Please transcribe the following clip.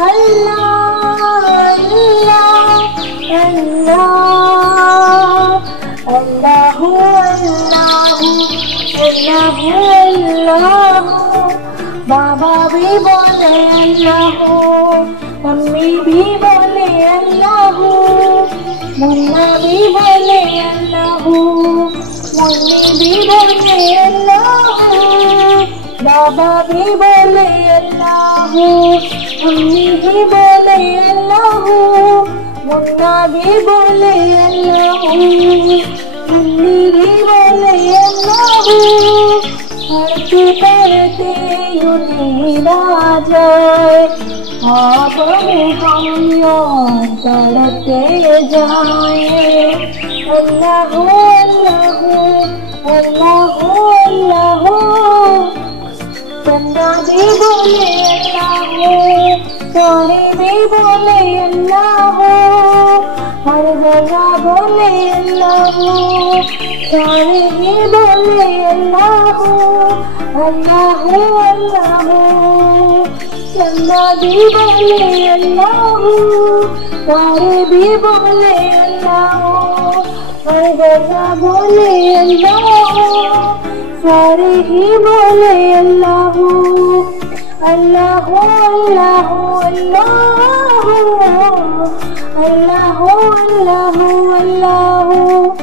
अल्लाह अल्लाह अल्लाह अल्लाह अल्लाह अल्लाह। बाबा भी बोले अल्लाह, मम्मी भी बोले अल्लाह, मुन्ना भी बोले अल्लाह, मुन्नी भी बोले अल्लाह, बाबा भी बोले अल्लाह, मम्मी भी बोले अल्लाह, मुन्ना भी बोले अल्लाह, मुन्नी भी बोले अल्लाह। पढ़ते पढ़ते यूं नींद आ जाए, आप हम यूं पढ़ते जाए। अल्लाह अल्लाह अल्लाह अल्लाह। बंदा भी बोले अल्लाह, सारे भी बोले अल्लाह, हर जगह बोले अल्लाह, सारे भी बोले अल्लाह अल्लाह अल्लाह। बंदा भी बोले अल्लाह, सारे भी बोले अल्लाह, हर जगह बोले अल्लाह, सारे ही बोले अल्लाह अल्लाह अल्लाह अल्लाह अल्लाह अल्लाह अल्लाह।